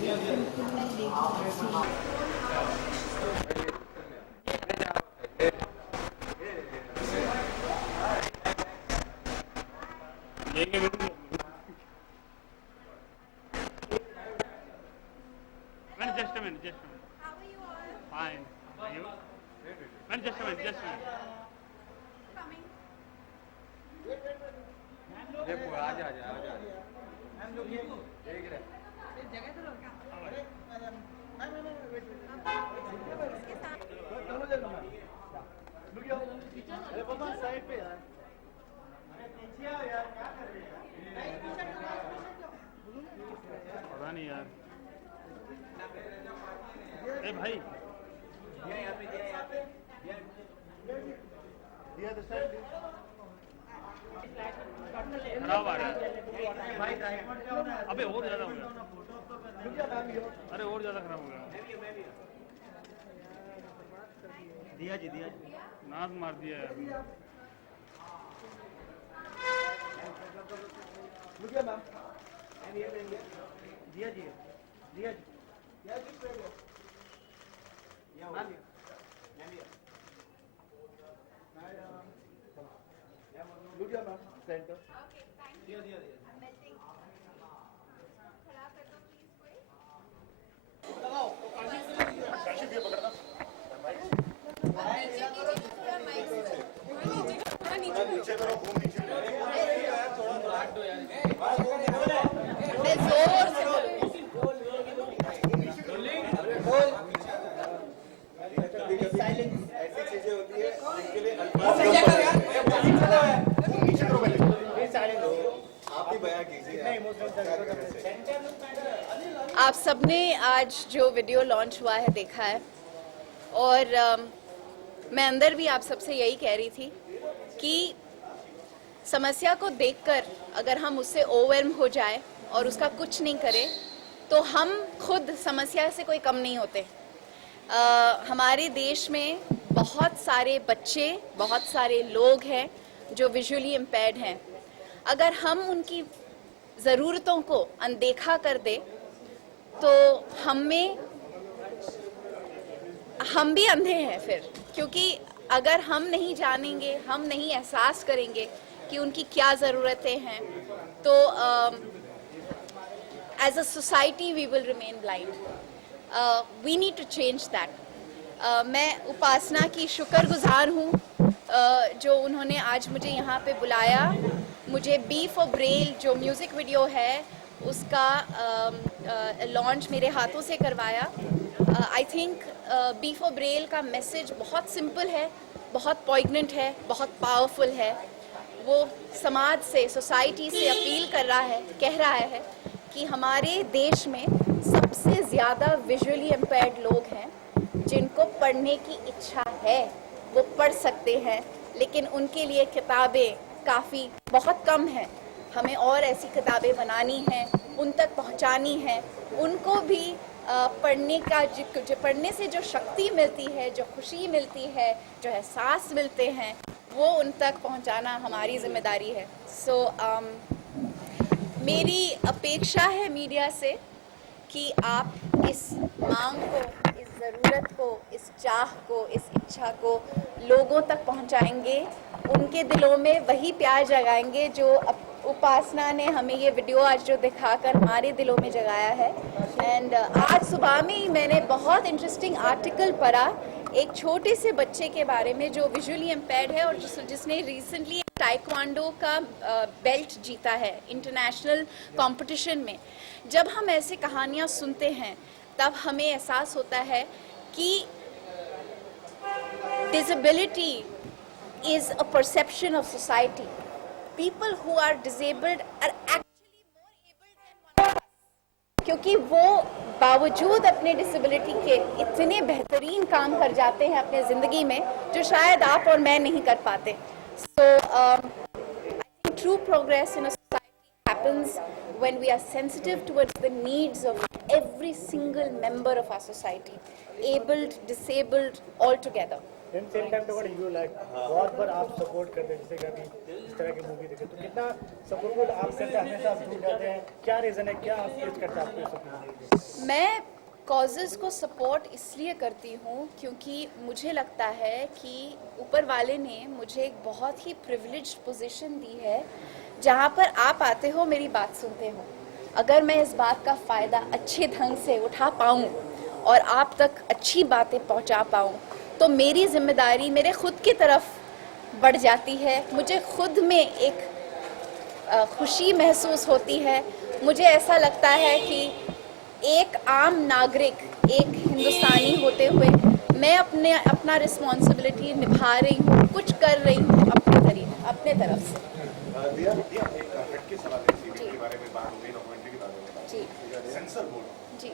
Just a minute. How are you all? Fine. You? Just a minute. Coming. देखो आजा हम लोग ये देख रहे जगह तो रोका। दोनों जगह रुकियो अरे पापा साइड पे यार पीछे आओ यार क्या कर रहे हैं पता नहीं यार। ए भाई दिया तो साइड खराब आ रहा है भाई ट्राइपॉड क्या हो रहा है अबे और ज्यादा हो गया। अरे और ज्यादा खराब हो गया। दिया जी नाक मार दिया यार। रुकिए मैम ये लेंगे दिया जी ये रुकिए ma'am centre Okay, thank you. दिया I'm melting. खड़ा कर दो please कोई। लगाओ नीचे करो घूम नीचे थोड़ा ब्लैक दो यार ऐसी चीजें होती है जिनके लिए आप ही बयां कीजिए। आप सबने आज जो वीडियो लॉन्च हुआ है देखा है और मैं अंदर भी आप सबसे यही कह रही थी कि समस्या को देखकर अगर हम उससे ओवरवेल्म हो जाए और उसका कुछ नहीं करें तो हम खुद समस्या से कोई कम नहीं होते। हमारे देश में बहुत सारे बच्चे, बहुत सारे लोग हैं जो विजुअली इम्पेयर्ड हैं। अगर हम उनकी ज़रूरतों को अनदेखा कर दें तो हम भी अंधे हैं फिर, क्योंकि अगर हम नहीं जानेंगे, हम नहीं एहसास करेंगे कि उनकी क्या ज़रूरतें हैं तो as a society we will remain blind. We need to change that. मैं उपासना की शुक्रगुजार हूँ जो उन्होंने आज मुझे यहाँ पे बुलाया, मुझे बी फॉर ब्रेल जो म्यूज़िक वीडियो है उसका लॉन्च मेरे हाथों से करवाया। I think B for Braille का मैसेज बहुत सिंपल है, बहुत पॉइगनेंट है, बहुत पावरफुल है। वो समाज से, सोसाइटी से अपील कर रहा है, कह रहा है कि हमारे देश में सबसे ज़्यादा विजुअली इम्पेयर्ड लोग हैं जिनको पढ़ने की इच्छा है, वो पढ़ सकते हैं, लेकिन उनके लिए किताबें काफ़ी बहुत कम हैं। हमें और ऐसी किताबें बनानी हैं, उन तक पहुंचानी हैं, उनको भी पढ़ने का जो पढ़ने से जो शक्ति मिलती है, जो खुशी मिलती है, जो एहसास मिलते हैं, वो उन तक पहुंचाना हमारी जिम्मेदारी है। मेरी अपेक्षा है मीडिया से कि आप इस मांग को, इस ज़रूरत को, इस चाह को, इस इच्छा को लोगों तक पहुंचाएंगे, उनके दिलों में वही प्यार जगाएंगे जो उपासना ने हमें ये वीडियो आज जो दिखाकर हमारे दिलों में जगाया है। एंड आज सुबह में ही मैंने बहुत इंटरेस्टिंग आर्टिकल पढ़ा एक छोटे से बच्चे के बारे में जो विजुअली इम्पेयर्ड है और जिसने रिसेंटली टाइक्वांडो का बेल्ट जीता है इंटरनेशनल कंपटीशन में। जब हम ऐसे कहानियाँ सुनते हैं तब हमें एहसास होता है कि disability is a perception of society. People who are disabled are actually more able than one of us, क्योंकि वो बावजूद अपने डिसेबिलिटी के इतने बेहतरीन काम कर जाते हैं अपने ज़िंदगी में जो शायद आप और मैं नहीं कर पाते। So I think true progress in a society happens when we are sensitive towards the needs of every single member of our society, abled, disabled, all together. In same time to what you like बहुत बार आप support करते हैं, जैसे कि अभी इस तरह की मूवी देखे तो कितना सपोर्ट आप करते हैं, हमेशा आप जुड़ जाते हैं, क्या रीज़न है, क्या आप फेस करते हैं आपको ये सब चीज़ें? मैं कॉजेज़ को सपोर्ट इसलिए करती हूँ क्योंकि मुझे लगता है कि ऊपर वाले ने मुझे एक बहुत ही प्रिविलेज्ड पोजीशन दी है जहाँ पर आप आते हो, मेरी बात सुनते हो। अगर मैं इस बात का फ़ायदा अच्छे ढंग से उठा पाऊँ और आप तक अच्छी बातें पहुँचा पाऊँ तो मेरी जिम्मेदारी मेरे खुद की तरफ बढ़ जाती है। मुझे खुद में एक खुशी महसूस होती है। मुझे ऐसा लगता है कि एक आम नागरिक, एक हिंदुस्तानी होते हुए मैं अपना रिस्पॉन्सिबिलिटी निभा रही हूँ, कुछ कर रही हूँ अपने तरफ से। दिया एक हटके सवाल है सीबीआई के बारे में बात हो गई, डॉक्यूमेंट्री के बारे में बात जी सेंसर बोर्ड जी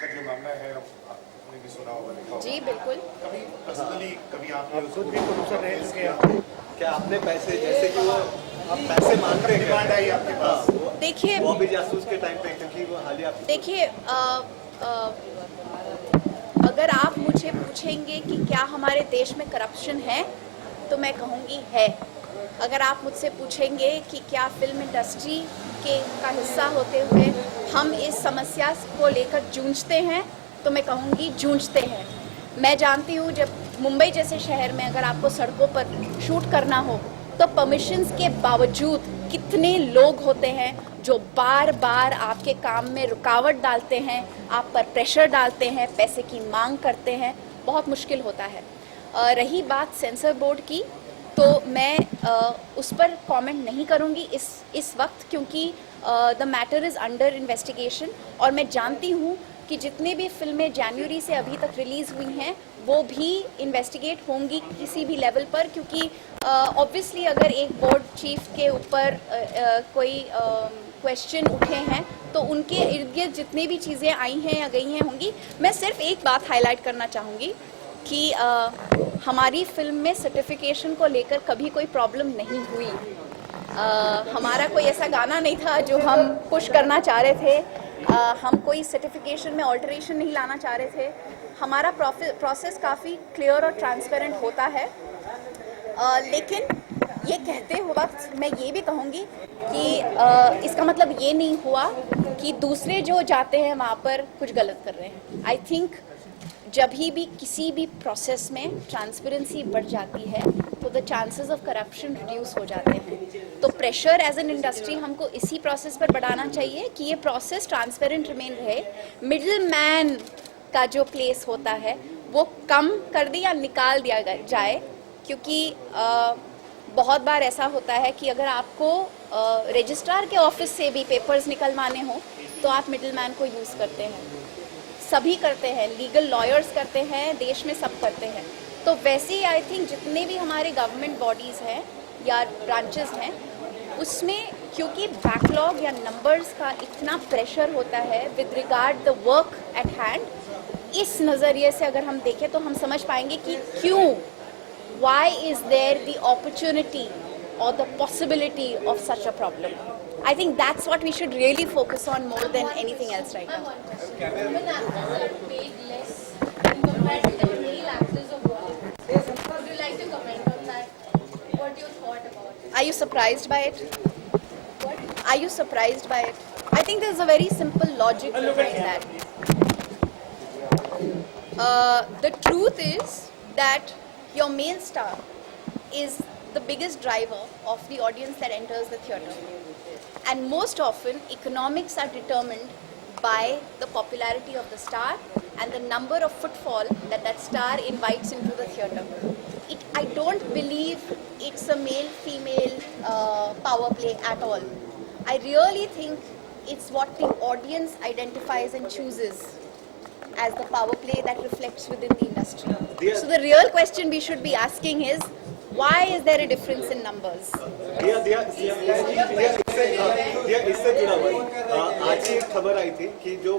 का जो मामला है आपने भी सुना होगा, लिखा होगा। जी बिल्कुल। कभी पर्सनली कभी आप आपने खुद भी प्रोड्यूसर रह चुके हैं, क्या आपने पैसे जैसे कि वो आप पैसे मांगते हैं डिमांड आई आपके पास? देखिए वो भी जासूस के टाइम पे, क्योंकि वो हाल ही आप देखिए अगर आप मुझे पूछेंगे कि क्या हमारे देश में करप्शन है तो मैं कहूँगी है। अगर आप मुझसे पूछेंगे कि क्या फिल्म इंडस्ट्री का हिस्सा होते हुए हम इस समस्या को लेकर जूझते हैं तो मैं कहूँगी जूझते हैं। मैं जानती हूँ जब मुंबई जैसे शहर में अगर आपको सड़कों पर शूट करना हो तो परमिशंस के बावजूद कितने लोग होते हैं जो बार बार आपके काम में रुकावट डालते हैं, आप पर प्रेशर डालते हैं, पैसे की मांग करते हैं, बहुत मुश्किल होता है। रही बात सेंसर बोर्ड की तो मैं उस पर कमेंट नहीं करूंगी इस वक्त क्योंकि the matter is under investigation और मैं जानती हूँ कि जितने भी फिल्में जनवरी से अभी तक रिलीज़ हुई हैं वो भी इन्वेस्टिगेट होंगी किसी भी लेवल पर, क्योंकि ऑब्वियसली अगर एक बोर्ड चीफ के ऊपर कोई क्वेश्चन उठे हैं तो उनके इर्द गिर्द जितनी भी चीज़ें आई हैं या गई हैं होंगी। मैं सिर्फ एक बात हाईलाइट करना चाहूँगी कि हमारी फिल्म में सर्टिफिकेशन को लेकर कभी कोई प्रॉब्लम नहीं हुई। हमारा कोई ऐसा गाना नहीं था जो हम पुश करना चाह रहे थे, हम कोई सर्टिफिकेशन में ऑल्टरेशन नहीं लाना चाह रहे थे। हमारा प्रोसेस काफ़ी क्लियर और ट्रांसपेरेंट होता है। लेकिन ये कहते हुए वक्त मैं ये भी कहूँगी कि इसका मतलब ये नहीं हुआ कि दूसरे जो जाते हैं वहाँ पर कुछ गलत कर रहे हैं। आई थिंक जब भी किसी भी प्रोसेस में ट्रांसपेरेंसी बढ़ जाती है तो the chances of corruption reduce हो जाते हैं। तो प्रेशर एज एन इंडस्ट्री हमको इसी प्रोसेस पर बढ़ाना चाहिए कि ये प्रोसेस ट्रांसपेरेंट रिमेन रहे। मिडिल मैन का जो प्लेस होता है वो कम कर दिया या निकाल दिया जाए, क्योंकि बहुत बार ऐसा होता है कि अगर आपको रजिस्ट्रार के ऑफिस से भी पेपर्स निकलवाने हो तो आप मिडिल मैन को यूज़ करते हैं। सभी करते हैं, लीगल लॉयर्स करते हैं, देश में सब करते हैं। तो वैसे ही आई थिंक जितने भी हमारे गवर्नमेंट बॉडीज़ हैं या ब्रांचेस हैं उसमें क्योंकि बैकलॉग या नंबर्स का इतना प्रेशर होता है with regard the work at hand, इस नज़रिए से अगर हम देखें तो हम समझ पाएंगे कि क्यों, why is there the opportunity or the possibility of such a problem. I think that's what we should really focus on more than anything else right now. Women actors are paid less compared to the male actors of Bollywood. Would you like to comment on that? What you thought about it? Are you surprised by it? What? Are you surprised by it? I think there's a very simple logic behind that. The truth is that your male star is the biggest driver of the audience that enters the theatre. And most often, economics are determined by the popularity of the star and the number of footfall that that star invites into the theatre. I don't believe it's a male-female power play at all. I really think it's what the audience identifies and chooses as the power play that reflects within the industry. So the real question we should be asking is, why is there a difference in numbers? इससे जुड़ा हुआ आज ही एक खबर आई थी कि जो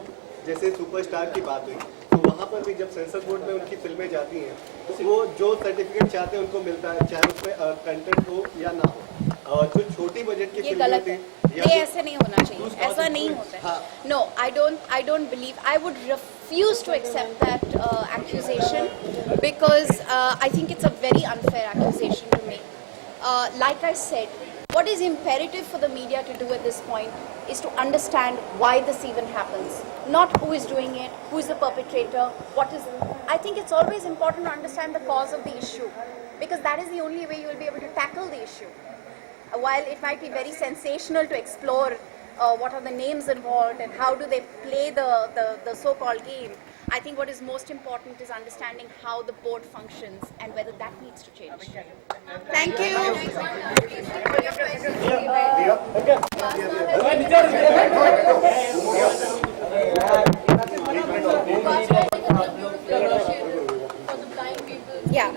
जैसे सुपरस्टार की बात हुई तो वहाँ पर भी जब सेंसर बोर्ड में उनकी फिल्में जाती हैं तो वो जो सर्टिफिकेट चाहते हैं उनको मिलता है, चाहे उसमें कंटेंट हो या ना हो। जो छोटी बजट की फिल्में होती ये ऐसे नहीं होना चाहिए, ऐसा नहीं होता है. No, I don't believe. I would refuse to accept that accusation because I think it's a very unfair accusation to make. Like I said, what is imperative for the media to do at this point is to understand why this even happens. Not who is doing it, who is the perpetrator, what is. I think it's always important to understand the cause of the issue because that is the only way you will be able to tackle the issue. While it might be very sensational to explore what are the names involved and how do they play the so-called game, I think what is most important is understanding how the board functions and whether that needs to change. Thank you. For the blind people. Yeah,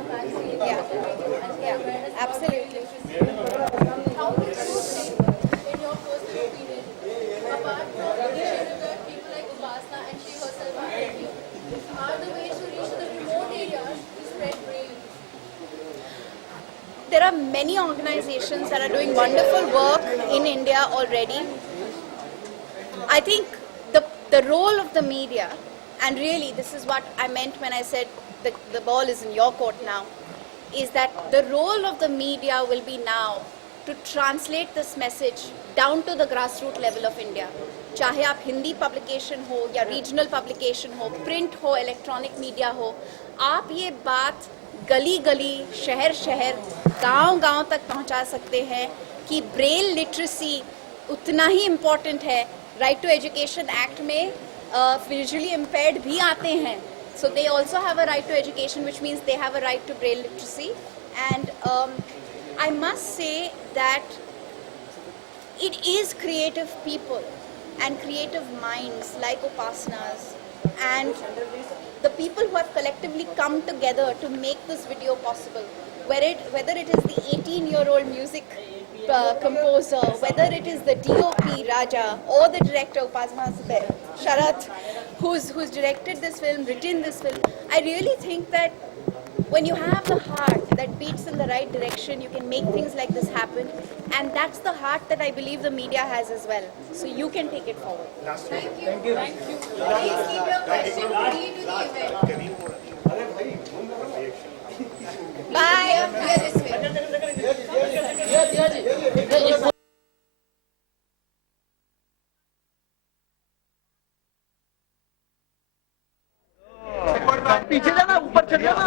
absolutely. How would you say, in your personal opinion, apart from Srinagar, people like Upasana and she herself are the ways to reach the remote areas to spread braille? There are many organizations that are doing wonderful work in India already. I think the role of the media, and really this is what I meant when I said the ball is in your court now, is that the role of the media will be now to translate this message down to the grassroots level of India. चाहे आप Hindi publication हो या regional publication हो, print हो, electronic media हो, आप ये बात गली गली, शहर शहर, गांव गांव तक पहुंचा सकते हैं कि ब्रेल लिटरेसी उतना ही इम्पोर्टेंट है. राइट टू एजुकेशन एक्ट में विजुअली इम्पेयर्ड भी आते हैं, so they also have a right to education, which means they have a right to braille literacy. And I must say that it is creative people and creative minds like Upasanas and the people who have collectively come together to make this video possible. Whether it is the 18-year-old music composer, whether it is the DOP Raja or the director Upasana Sharat, who's directed this film, written this film, I really think that when you have the heart that beats in the right direction, you can make things like this happen. And that's the heart that I believe the media has as well. So you can take it forward. Thank you. Please keep your question free to the event. Bye. Here this way. पीछे जाना, ऊपर चल जाना.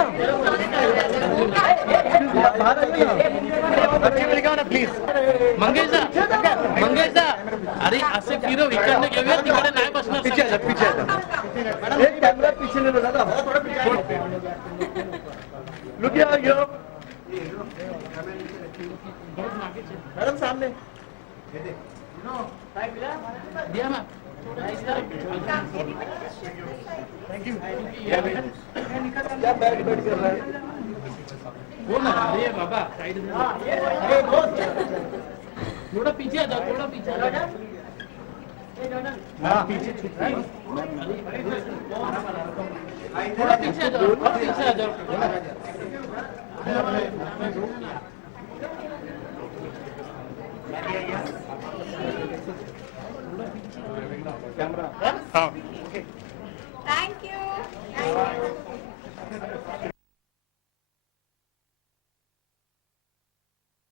बाहर आइए ना please. मंगेशा अरे असे फिरव इकडनं घेऊया तिकडे नाही बसणार. पीछे आ जा, पीछे आ जा. एक कैमरा पीछे ले लो दादा. Look here. मैडम सामने. दिया ना थैंक यू. क्या बैठ कर रहा है? वो ना अरे बाबा साइड में थोड़ा पीछे आ जाओ, थोड़ा पीछे आ जाओ. हाँ पीछे छुट्टी. थोड़ा पीछे आ जाओ, थोड़ा पीछे आ जाओ. कैमरा. हाँ